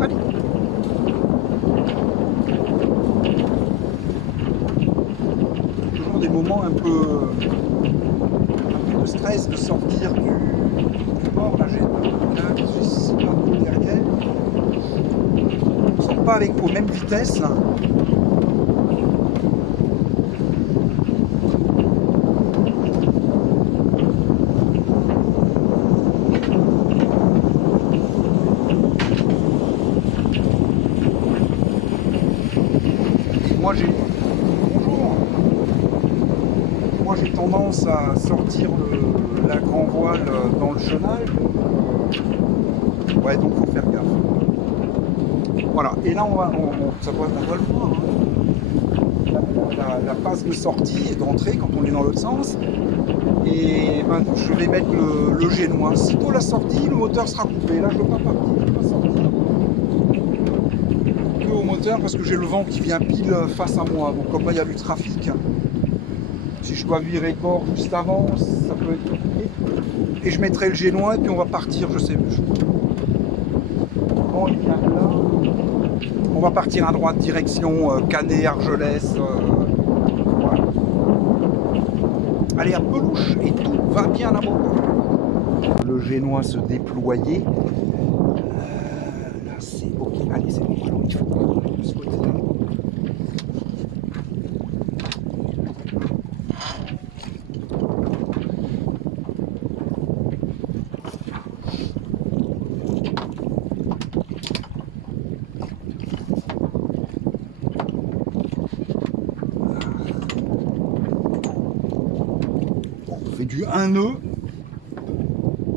Salut. Toujours des moments un peu de stress de sortir du port. Là, j'ai un peu derrière. On ne sort pas aux mêmes vitesses. Là. Moi j'ai tendance à sortir la grand voile dans le chenal. Ouais, donc faut faire gaffe. Voilà, et là on va le voir. Hein. La passe de sortie et d'entrée quand on est dans l'autre sens. Et ben, je vais mettre le génois. Sitôt la sortie, le moteur sera coupé. Là je ne veux pas partir, je ne veux pas sortir. Que au moteur parce que j'ai le vent qui vient pile face à moi. Donc comme là il y a du trafic. Si je dois virer port juste avant, ça peut être compliqué. Et je mettrai le génois et puis on va partir, je sais plus. Bon, il vient là. On va partir à droite, direction Canet, Argelès. Voilà. Allez, un peu louche et tout va bien à bord. Le génois se déployait. Là, c'est ok. Allez, c'est bon. Alors, il faut de ce côté-là. Du 1 nœud,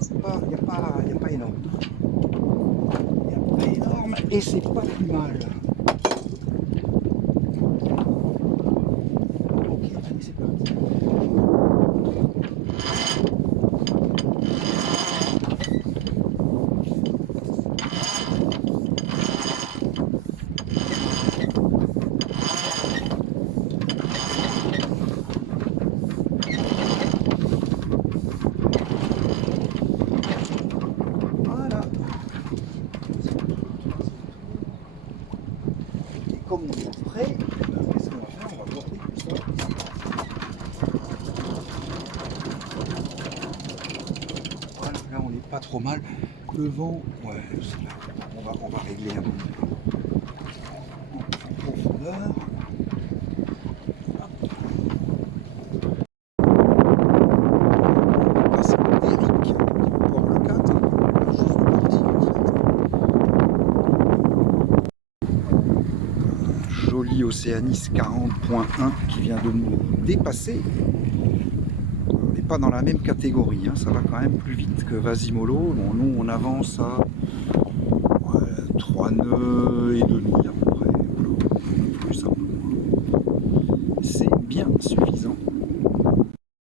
il n'y a pas énorme. Il n'y a pas énorme et c'est pas plus mal. Ok, allez, c'est parti. Comme on est prêt, qu'est-ce qu'on va faire? On va border tout ça. Voilà, là on n'est pas trop mal. Le vent, ouais, c'est là. On va régler un peu en profondeur. On passe au Déric, port le 4, juste le portier en fait. Joli Oceanis 40.1 qui vient de nous dépasser. On n'est pas dans la même catégorie, hein. Ça va quand même plus vite que Vasimolo. Bon, nous on avance à 3 nœuds et demi à peu près. Plus, un peu moins. C'est bien suffisant.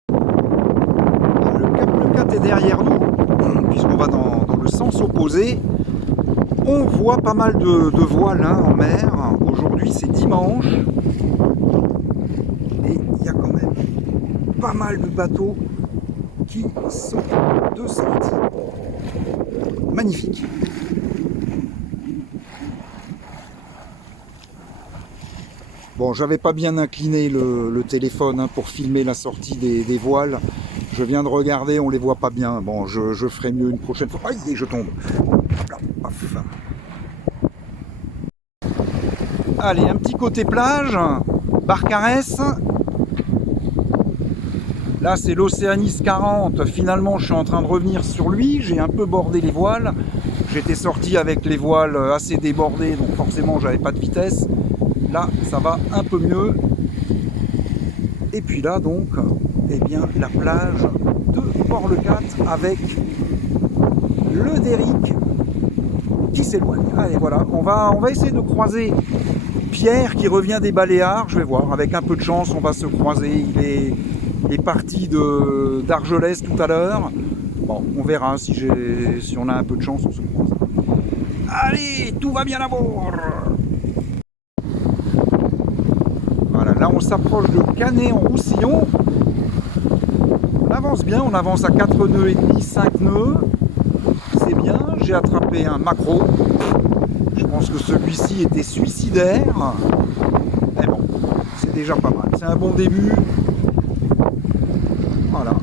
Le 4 est derrière nous, puisqu'on va dans le sens opposé. On voit pas mal de voiles hein, en mer. Aujourd'hui c'est dimanche. Et il y a quand même pas mal de bateaux qui sont de sortie. Magnifique. Bon, j'avais pas bien incliné le téléphone hein, pour filmer la sortie des voiles. Je viens de regarder, on les voit pas bien. Bon, je ferai mieux une prochaine fois. Aïe, je tombe. Hop là, paf. Allez, un petit côté plage, Barcarès. Là, c'est l'Oceanis 40. Finalement, je suis en train de revenir sur lui. J'ai un peu bordé les voiles. J'étais sorti avec les voiles assez débordées, donc forcément, j'avais pas de vitesse. Là, ça va un peu mieux. Et puis là, donc, eh bien, la plage de Port-le-4 avec le Déric qui s'éloigne. Allez, voilà, on va essayer de croiser Pierre qui revient des Baléares. Je vais voir, avec un peu de chance, on va se croiser. Il est parti d'Argelès tout à l'heure. Bon, on verra si on a un peu de chance, on se croise. Allez, tout va bien à bord. Voilà, là on s'approche de Canet en Roussillon. On avance bien, on avance à 4 nœuds et demi, 5 nœuds. C'est bien, j'ai attrapé un maquereau. Je pense que celui-ci était suicidaire. Mais bon, c'est déjà pas mal. C'est un bon début. Voilà.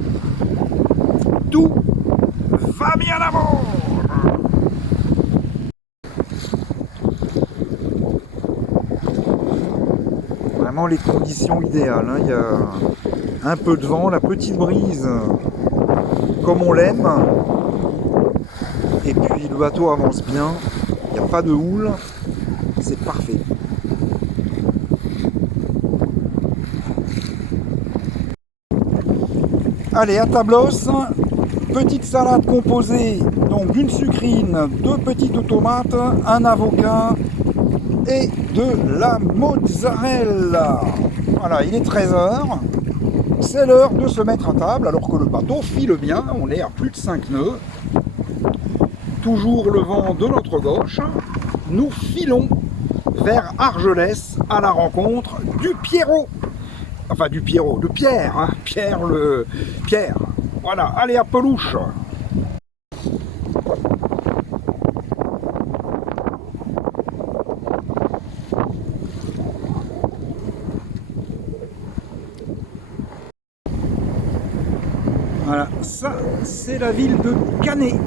Tout va bien d'abord. Vraiment les conditions idéales. Hein. Il y a un peu de vent, la petite brise comme on l'aime. Et puis le bateau avance bien. Il n'y a pas de houle. C'est parfait. Allez, à tablos, petite salade composée donc d'une sucrine, 2 petites tomates, un avocat et de la mozzarella. Voilà, il est 13h, c'est l'heure de se mettre à table alors que le bateau file bien, on est à plus de 5 nœuds. Toujours le vent de notre gauche, nous filons vers Argelès à la rencontre du Pierrot. Enfin du Pierrot, de Pierre, hein. Pierre. Voilà, allez à pelouche. Voilà, ça c'est la ville de Canet.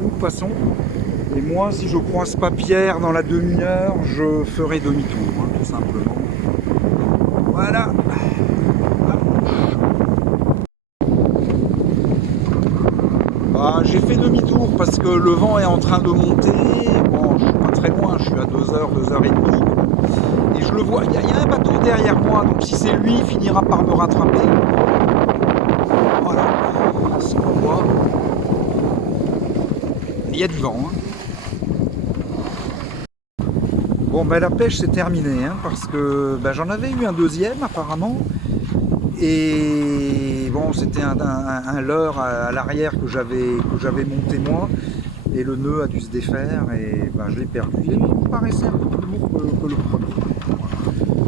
Nous passons. Et moi, si je croise pas Pierre dans la demi-heure, je ferai demi-tour, hein, tout simplement. Voilà. Ah, j'ai fait demi-tour parce que le vent est en train de monter. Bon, je suis pas très loin, je suis à 2h30. Et je le vois, il y a un bateau derrière moi, donc si c'est lui, il finira par me rattraper. Voilà, c'est pour moi. Il y a du vent. Hein. Bon, ben la pêche c'est terminé, hein, parce que ben, j'en avais eu un deuxième apparemment. Et bon, c'était un leurre à l'arrière que j'avais monté moi. Et le nœud a dû se défaire et ben, je l'ai perdu. Il me paraissait un peu plus lourd que le premier.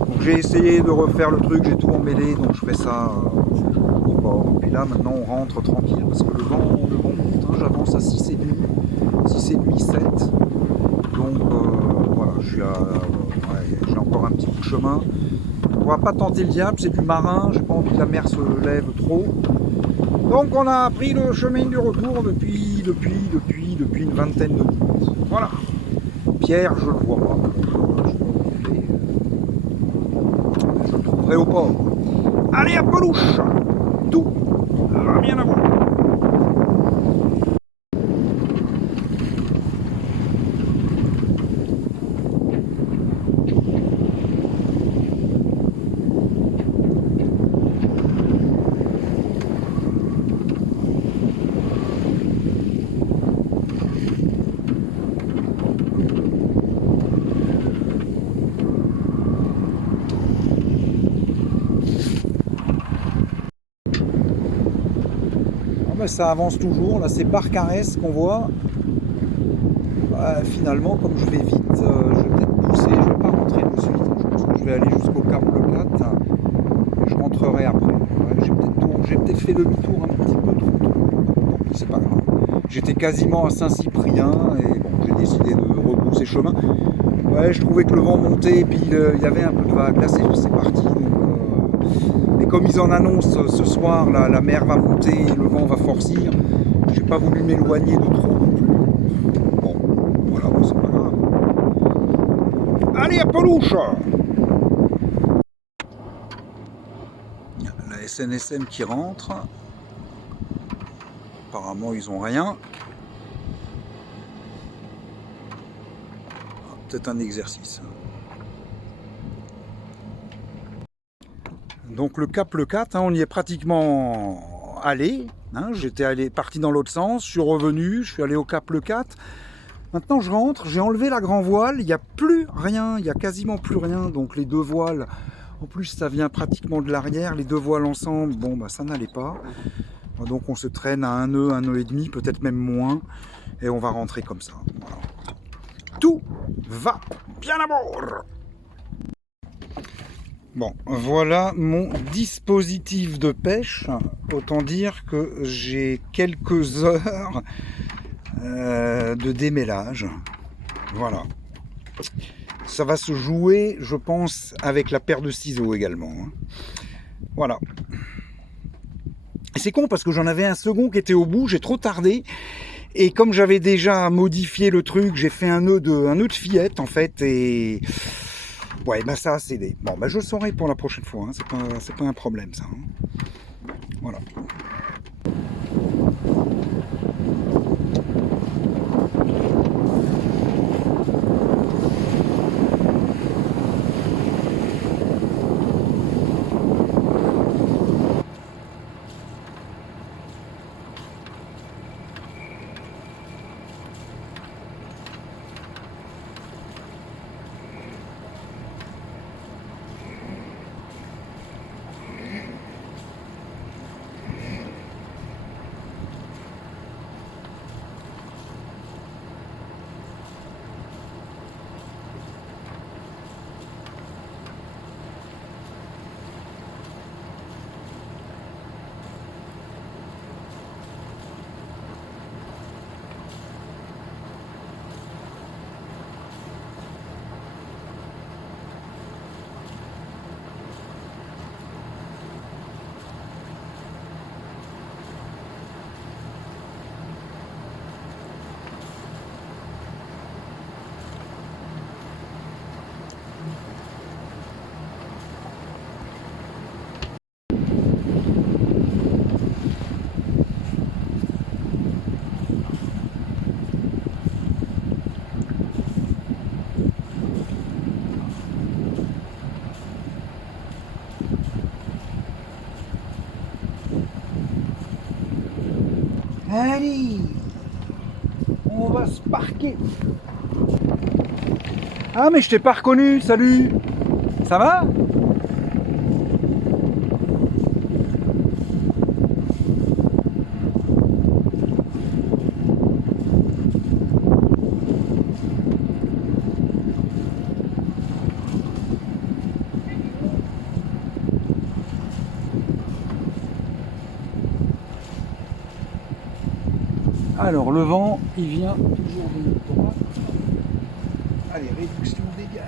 Donc j'ai essayé de refaire le truc, j'ai tout emmêlé, donc je fais ça au bord. Et là maintenant on rentre tranquille parce que le vent monte, hein, j'avance à 6,5, 6,5, 7. Donc voilà, j'ai encore un petit bout de chemin. On va pas tenter le diable, c'est du marin, j'ai pas envie que la mer se lève trop. Donc on a pris le chemin du retour depuis une vingtaine de minutes. Voilà. Pierre, je le vois pas. Je le trouverai au port. Allez à pelouche. Tout va bien à vous. Ça avance toujours, là c'est Barcarès qu'on voit. Finalement, comme je vais vite, je vais peut-être pousser, je vais pas rentrer de suite. Je pense que je vais aller jusqu'au Cap Le 4 et je rentrerai après. J'ai peut-être fait demi-tour un petit peu trop tôt. C'est pas grave. J'étais quasiment à Saint-Cyprien et bon, j'ai décidé de rebrousser chemin. Ouais, je trouvais que le vent montait et puis il y avait un peu de vague. Là c'est parti. Mais comme ils en annoncent ce soir, la mer va monter et le vent va forcir, j'ai pas voulu m'éloigner de trop non plus. Bon, voilà, bon, c'est pas grave. Allez à pelouche. La SNSM qui rentre. Apparemment ils ont rien. Peut-être un exercice. Donc le Cap Le 4, hein, on y est pratiquement allé. Hein, j'étais parti dans l'autre sens, je suis revenu, je suis allé au Cap Le 4. Maintenant je rentre, j'ai enlevé la grand voile, il n'y a plus rien, il n'y a quasiment plus rien. Donc les deux voiles, en plus ça vient pratiquement de l'arrière, les deux voiles ensemble, bon bah ça n'allait pas. Donc on se traîne à un nœud et demi, peut-être même moins. Et on va rentrer comme ça. Voilà. Tout va bien à bord. Bon, voilà mon dispositif de pêche. Autant dire que j'ai quelques heures de démêlage. Voilà. Ça va se jouer, je pense, avec la paire de ciseaux également. Hein. Voilà. Et c'est con parce que j'en avais un second qui était au bout, j'ai trop tardé. Et comme j'avais déjà modifié le truc, j'ai fait un nœud de fillette en fait. Et ouais, bah ça a cédé. Bon, bah je le saurai pour la prochaine fois. Hein. C'est pas un problème ça. Hein. Voilà. Allez, on va se parquer. Ah mais je t'ai pas reconnu, salut. Ça va? Alors le vent, il vient toujours de notre droite. Allez, réduction des dégâts.